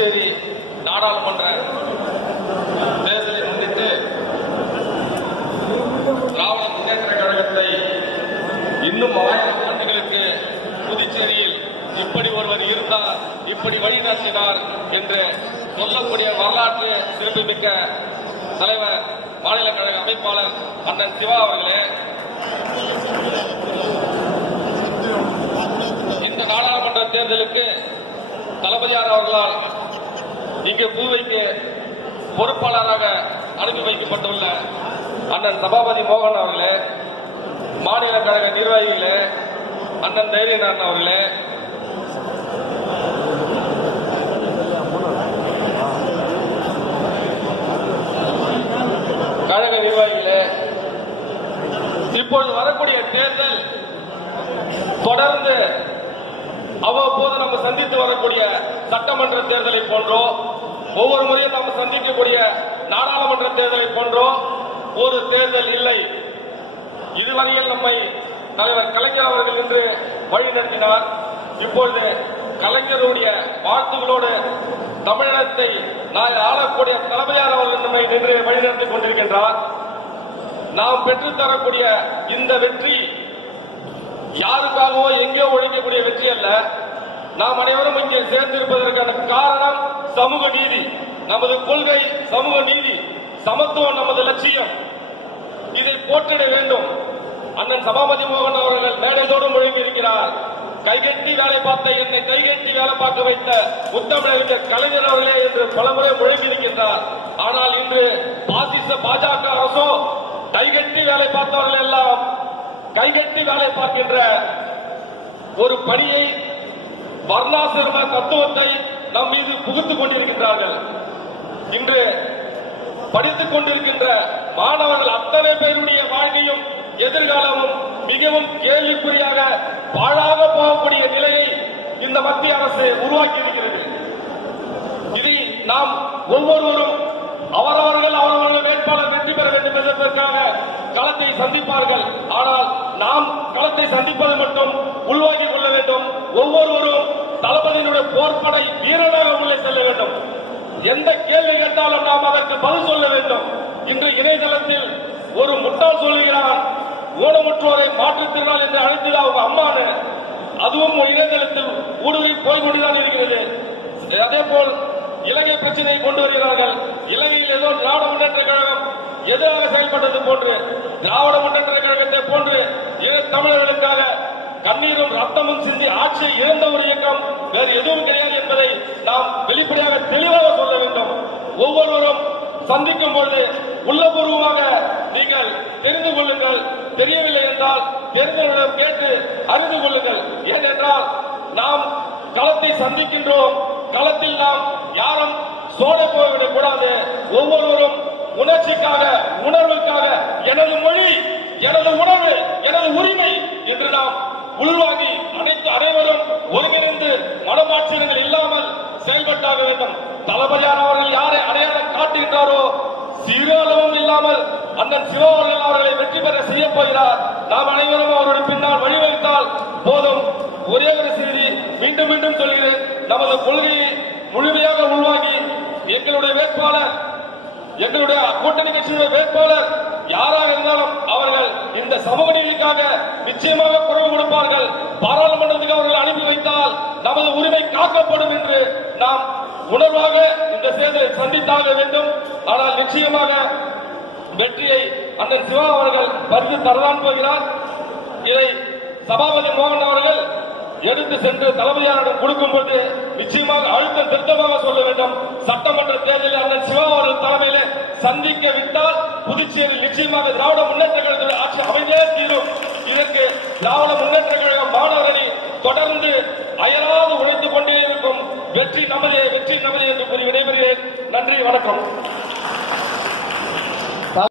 புதுச்சேரி நாடாளுமன்ற தேர்தலை முன்னிட்டு திராவிட முன்னேற்ற கழகத்தை இன்னும் ஆயிரம் ஆண்டுகளுக்கு புதுச்சேரியில் இப்படி ஒருவர் இருந்தார் இப்படி வழி நடத்தினார் என்று சொல்லக்கூடிய வரலாற்று சிறப்புமிக்க தலைவர் மாநில கழக அமைப்பாளர் அண்ணன் சிவா அவர்களே இந்த நாடாளுமன்ற தேர்தலுக்கு தளபதியார் அவர்களால் இங்கே பூவைக்கு பொறுப்பாளராக அனுப்பி வைக்கப்பட்டுள்ள அண்ணன் சபாபதி மோகன் அவர்களே மாநில கழக நிர்வாகிகளே அண்ணன் தைரியநாதன் அவர்களே. கழக நிர்வாகிகளே இப்பொழுது வரக்கூடிய தேர்தல் தொடர்ந்து அவ்வப்போது நம்ம சந்தித்து வரக்கூடிய சட்டமன்ற தேர்தலை போன்றோ ஒவ்வொரு முறையும் நாம் சந்திக்கக்கூடிய நாடாளுமன்ற தேர்தலை போன்றோ ஒரு தேர்தல் இல்லை. இதுவரையில் நம்மை தலைவர் கலைஞர் அவர்கள் இன்று வழி நடத்தினார் இப்பொழுது கலைஞருடைய வாழ்த்துகளோடு தமிழகத்தை நாங்கள் ஆளக்கூடிய தலைமையார் அவர்கள் நம்மை நின்று வழிநடத்திக் கொண்டிருக்கின்றார். நாம் பெற்றுத்தரக்கூடிய இந்த வெற்றி யாருக்காகவோ எங்கேயோ ஒழிக்கக்கூடிய வெற்றி அல்ல. நாம் அனைவரும் இங்கே சேர்ந்திருப்பதற்கான காரணம் சமூக நீதி. நமது கொள்கை சமூக நீதி. சமத்துவம் நமது லட்சியம். இதை போற்றிட வேண்டும். அண்ணன் சபாபதி மோகன் அவர்கள் மேடைதோடு முழங்கியிருக்கிறார் கைகட்டி வேலை பார்த்த என்னை கைகட்டி வேலை பார்க்க வைத்த முத்தமிழறிஞர் கலைஞர் அவர்களே என்று பலமுறை முழங்கியிருக்கின்றார் ஆனால் இன்று பாசிச பாஜக அரசோ கைகட்டி வேலை பார்த்தவர்கள் எல்லாம் கைகட்டி வேலை பார்க்கின்ற ஒரு பணியை வரலாசிரம தத்துவத்தை நம் மீது புகுத்துக் கொண்டிருக்கின்றார்கள். இன்று படித்துக் கொண்டிருக்கின்ற மாணவர்கள் அத்தனை பேருடைய வாழ்க்கையும் எதிர்காலமும் மிகவும் கேள்விக்குறியாக பாழாக போகக்கூடிய நிலையை இந்த மத்திய அரசு உருவாக்கி இருக்கிறது இதை நாம் ஒவ்வொருவரும் அவரவர்கள் அவரவர்கள் வேட்பாளர் வெற்றி பெற வேண்டும் என்பதற்காக களத்தை சந்திப்பார்கள். ஆனால் நாம் களத்தை சந்திப்பது மட்டும் உள்வாங்கிக் கொள்ள வேண்டும். ஒவ்வொரு போர்ப்படை வீரராக உள்ளே செல்ல வேண்டும். எந்த கேள்வி கேட்டாலும் நாம் அதற்கு பதில் சொல்ல வேண்டும். இன்று இணையதளத்தில் ஒரு முட்டாள் சொல்லுகிறான் ஊனமுற்றோரை மாற்றுத்திறனால் என்று அழைத்தது அவங்க அம்மானு அதுவும் இணையதளத்தில் ஊடுருவி போய்கொண்டுதான் இருக்கிறது. அதே போல் இலங்கை பிரச்சனையை கொண்டு வருகிறார்கள். இலங்கையில் ஏதோ திராவிட முன்னேற்ற கழகம் எதிராக செயல்பட்டது போன்று திராவிட முன்னேற்ற கழகத்தை போன்று ஈழ தமிழர்களுக்காக கண்ணீரும் ரத்தமும் சிந்தி ஆட்சியை இழந்த ஒரு இயக்கம். வேறு எதுவும் கிடையாது என்பதை நாம் வெளிப்படையாக தெளிவாக சொல்ல வேண்டும். ஒவ்வொருவரும் சந்திக்கும் பொழுது உள்ளபூர்வமாக நீங்கள் தெரிந்து கொள்ளுங்கள். தெரியவில்லை என்றால் தேர்தலிடம் கேட்டு அறிந்து கொள்ளுங்கள். ஏனென்றால் நாம் களத்தை சந்திக்கின்றோம். களத்தில் நாம் யாரும் சோழ போய்விடக் கூடாது ஒவ்வொருவரும் உணர்ச்சிக்காக உணர்வுக்காக எனது மொழி எனது உணர்வு எனது உரிமை என்று நாம் உள்வாங்கி அனைத்து அனைவரும் ஒருங்கிணைந்து மனமாற்றங்கள் இல்லாமல் செயல்பட்டாக வேண்டும். தளபதியான அவர்கள் யாரை அடையாளம் காட்டுகின்றாரோ சிறு அளவும் இல்லாமல் அந்த சிவா அவர்களை வெற்றி பெற செய்ய போகிறார். நாம் அனைவரும் அவருடைய பின்னால் வழிவகுத்தால் போதும். ஒரே ஒரு செய்தி மீண்டும் மீண்டும் சொல்கிறேன். நமது கொள்கையை முழுமையாக உள்வாங்கி எங்களுடைய வேட்பாளர் எங்களுடைய கூட்டணி கட்சியுடைய வேட்பாளர் யாராக இருந்தாலும் அவர்கள் இந்த சமூக நீதிக்காக நிச்சயமாக குரல் கொடுப்பார்கள் பாராளுமன்றத்துக்கு அவர்கள் அனுப்பி வைத்தால் நமது உரிமை காக்கப்படும் என்று நாம் உணர்வாக இந்த தேர்தலை சந்தித்தாக வேண்டும். ஆனால் நிச்சயமாக வெற்றியை அந்த சிவா அவர்கள் பரிசு தரதான் போகிறார். இதை சபாபதி மோகன் அவர்கள் எடுத்து சென்று தலைமையாரிடம் கொடுக்கும்போது நிச்சயமாக அழுத்தம் திருத்தமாக சொல்ல வேண்டும். சட்டமன்ற தேர்தலில் அந்த சிவா அவர்கள் தலைமையில சந்திக்க விட்டால் புதுச்சேரி நிச்சயமாக திராவிட முன்னேற்ற கழகத்தில் ஆட்சி அமைந்தே தீரும். திராவிட முன்னேற்ற கழக மாணவர்களை தொடர்ந்து அயராது உழைத்துக் கொண்டே இருக்கும் வெற்றி நமதே வெற்றி நமதே என்று கூறி விடைபெறுகிறேன். நன்றி வணக்கம்.